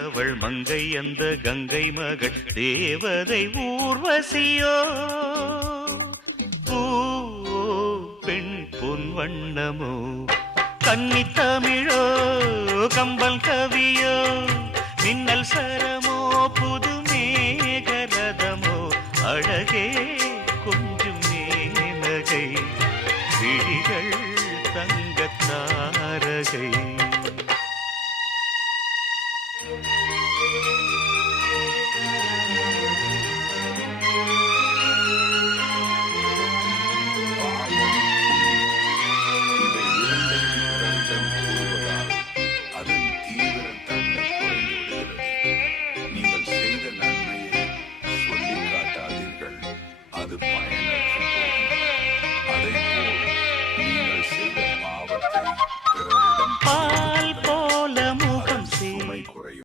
அவள் மங்கை அந்த கங்கை மகள் தேவதை ஊர்வசியோ பூவோ பெண் பொன் வண்ணமோ கன்னி தமிழோ கம்பல் கவியோ மின்னல் சரமோ புது மேகரதமோ அழகே கொஞ்சம் மேனகை விழிகள் தங்கத் தாரகை அது பயனற்று போகும். அதைப்போல் நீங்கள் செய்த பாவத்தை பிறரிடம் பால் போல முகம் சுமை குறையும்.